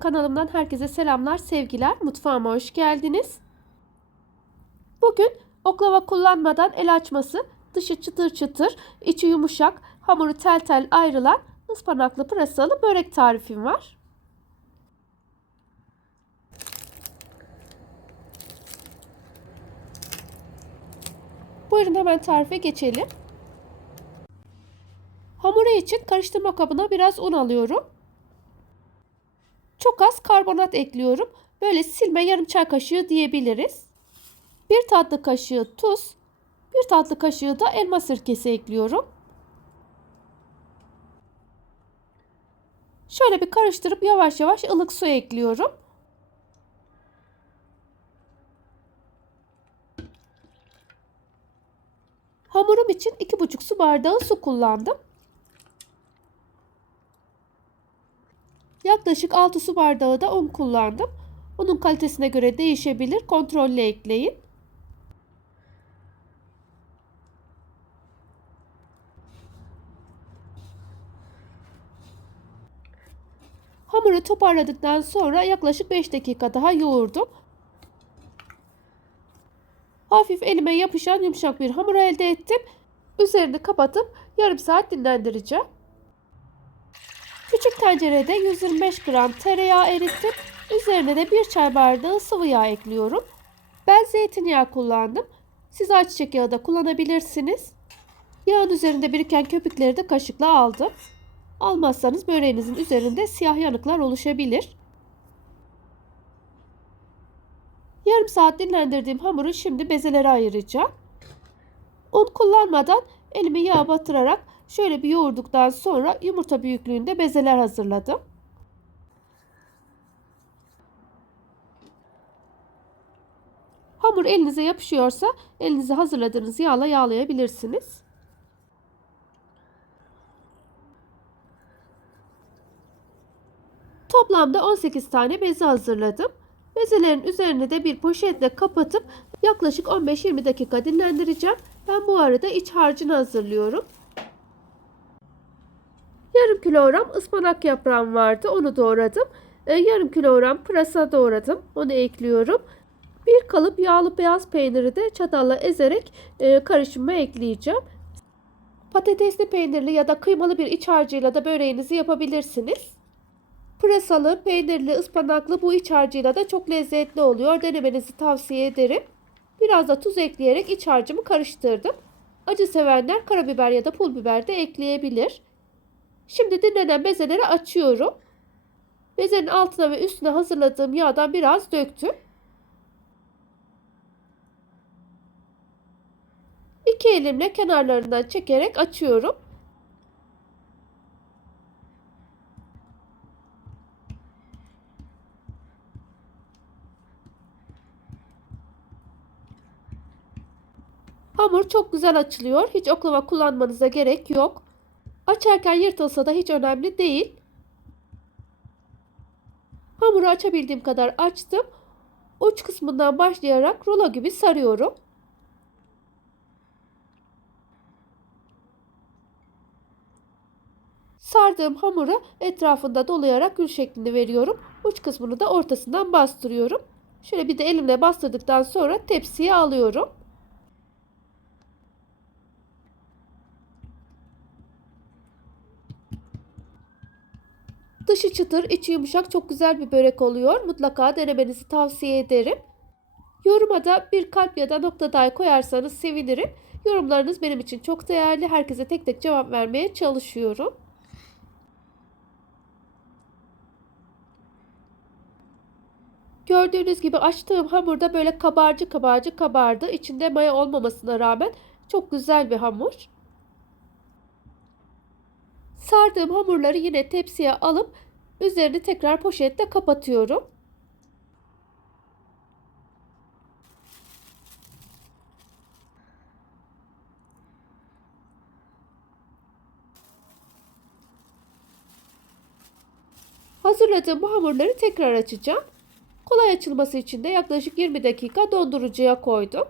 Kanalımdan herkese selamlar, sevgiler. Mutfağıma hoş geldiniz. Bugün oklava kullanmadan el açması, dışı çıtır çıtır, içi yumuşak, hamuru tel tel ayrılan ıspanaklı pırasalı börek tarifim var. Buyurun hemen tarife geçelim. Hamuru için karıştırma kabına biraz un alıyorum. Çok az karbonat ekliyorum. Böyle silme yarım çay kaşığı diyebiliriz. Bir tatlı kaşığı tuz, bir tatlı kaşığı da elma sirkesi ekliyorum. Şöyle bir karıştırıp yavaş yavaş ılık su ekliyorum. Hamurum için 2,5 su bardağı su kullandım. Yaklaşık 6 su bardağı da un kullandım. Unun kalitesine göre değişebilir. Kontrollü ekleyin. Hamuru toparladıktan sonra yaklaşık 5 dakika daha yoğurdum. Hafif elime yapışan yumuşak bir hamur elde ettim. Üzerini kapatıp yarım saat dinlendireceğim. Küçük tencerede 125 gram tereyağı erittim. Üzerine de bir çay bardağı sıvı yağ ekliyorum. Ben zeytinyağı kullandım. Siz ayçiçek yağı da kullanabilirsiniz. Yağın üzerinde biriken köpükleri de kaşıkla aldım. Almazsanız böreğinizin üzerinde siyah yanıklar oluşabilir. Yarım saat dinlendirdiğim hamuru şimdi bezelere ayıracağım. Un kullanmadan elimi yağa batırarak şöyle bir yoğurduktan sonra yumurta büyüklüğünde bezeler hazırladım. Hamur elinize yapışıyorsa elinize hazırladığınız yağla yağlayabilirsiniz. Toplamda 18 tane beze hazırladım. Bezelerin üzerine de bir poşetle kapatıp yaklaşık 15-20 dakika dinlendireceğim. Ben bu arada iç harcını hazırlıyorum. Yarım kilogram ıspanak yaprağım vardı. Onu doğradım. Ee, yarım kilogram pırasa doğradım. Onu ekliyorum. Bir kalıp yağlı beyaz peyniri de çatalla ezerek e, karışıma ekleyeceğim. Patatesli peynirli ya da kıymalı bir iç harcıyla da böreğinizi yapabilirsiniz. Pırasalı, peynirli, ıspanaklı bu iç harcıyla da çok lezzetli oluyor. Denemenizi tavsiye ederim. Biraz da tuz ekleyerek iç harcımı karıştırdım. Acı sevenler karabiber ya da pul biber de ekleyebilir. Şimdi dinlenen bezeleri açıyorum. Bezenin altına ve üstüne hazırladığım yağdan biraz döktüm. İki elimle kenarlarından çekerek açıyorum. Hamur çok güzel açılıyor. Hiç oklava kullanmanıza gerek yok. Açarken yırtılsa da hiç önemli değil. Hamuru açabildiğim kadar açtım. Uç kısmından başlayarak rulo gibi sarıyorum. Sardığım hamuru etrafında dolayarak gül şeklinde veriyorum. Uç kısmını da ortasından bastırıyorum. Şöyle bir de elimle bastırdıktan sonra tepsiye alıyorum. Dışı çıtır, içi yumuşak çok güzel bir börek oluyor. Mutlaka denemenizi tavsiye ederim. Yoruma da bir kalp ya da nokta dahi koyarsanız sevinirim. Yorumlarınız benim için çok değerli. Herkese tek tek cevap vermeye çalışıyorum. Gördüğünüz gibi açtığım hamurda böyle kabarcı kabarcı kabardı. İçinde maya olmamasına rağmen çok güzel bir hamur. Sardığım hamurları yine tepsiye alıp üzerini tekrar poşetle kapatıyorum. Hazırladığım hamurları tekrar açacağım. Kolay açılması için de yaklaşık 20 dakika dondurucuya koydum.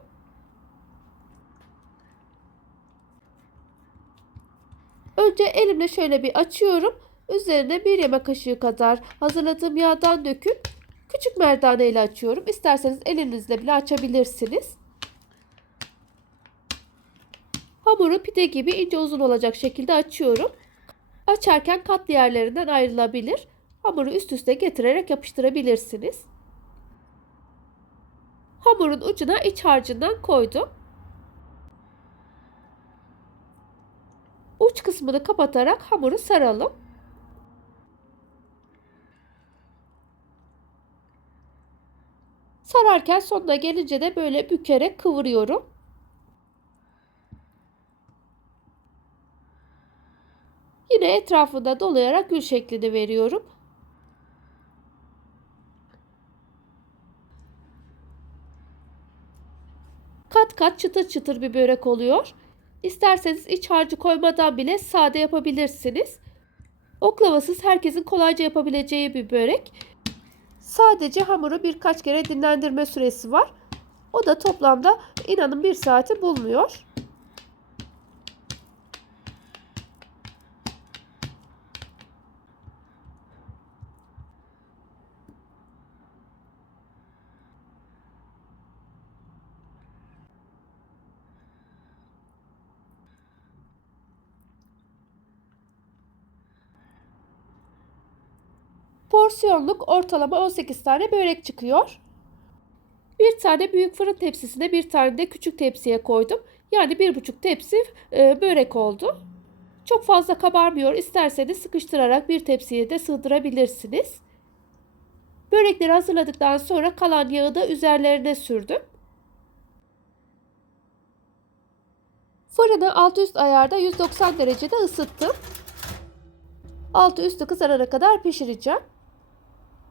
Önce elimle şöyle bir açıyorum. Üzerine bir yemek kaşığı kadar hazırladığım yağdan döküp küçük merdane ile açıyorum. İsterseniz elinizle bile açabilirsiniz. Hamuru pide gibi ince uzun olacak şekilde açıyorum. Açarken katlı yerlerinden ayrılabilir. Hamuru üst üste getirerek yapıştırabilirsiniz. Hamurun ucuna iç harcından koydum. Uç kısmını kapatarak hamuru saralım. Sararken sonuna gelince de böyle bükerek kıvırıyorum. Yine etrafında dolayarak gül şeklini veriyorum. Kat kat çıtır çıtır bir börek oluyor. İsterseniz iç harcı koymadan bile sade yapabilirsiniz. Oklavasız herkesin kolayca yapabileceği bir börek. Sadece hamuru birkaç kere dinlendirme süresi var. O da toplamda inanın bir saati bulmuyor. Porsiyonluk ortalama 18 tane börek çıkıyor. Bir tane büyük fırın tepsisine bir tane de küçük tepsiye koydum. Yani bir buçuk tepsi e, börek oldu. Çok fazla kabarmıyor. İsterseniz sıkıştırarak bir tepsiye de sığdırabilirsiniz. Börekleri hazırladıktan sonra kalan yağı da üzerlerine sürdüm. Fırını alt üst ayarda 190 derecede ısıttım. Altı üstü kızarana kadar pişireceğim.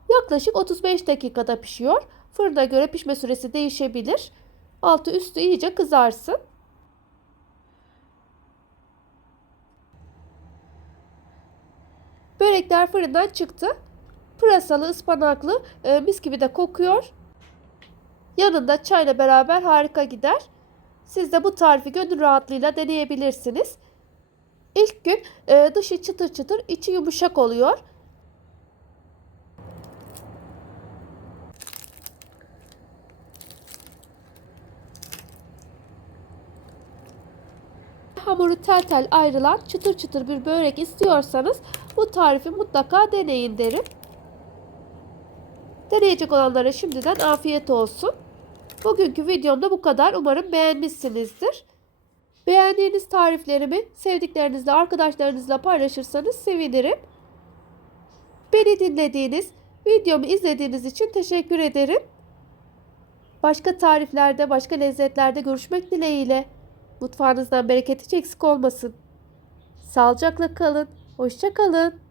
Yaklaşık 35 dakikada pişiyor. Fırına göre pişme süresi değişebilir. Altı üstü iyice kızarsın. Börekler fırından çıktı. Pırasalı, ıspanaklı, e, mis gibi de kokuyor. Yanında çayla beraber harika gider. Siz de bu tarifi gönül rahatlığıyla deneyebilirsiniz. İlk gün e, dışı çıtır çıtır, içi yumuşak oluyor. Hamuru tel tel ayrılan çıtır çıtır bir börek istiyorsanız bu tarifi mutlaka deneyin derim. Deneyecek olanlara şimdiden afiyet olsun. Bugünkü videomda bu kadar. Umarım beğenmişsinizdir. Beğendiğiniz tariflerimi sevdiklerinizle, arkadaşlarınızla paylaşırsanız sevinirim. Beni dinlediğiniz, videomu izlediğiniz için teşekkür ederim. Başka tariflerde, başka lezzetlerde görüşmek dileğiyle. Mutfağınızdan bereket hiç eksik olmasın. Sağlıcakla kalın. Hoşça kalın.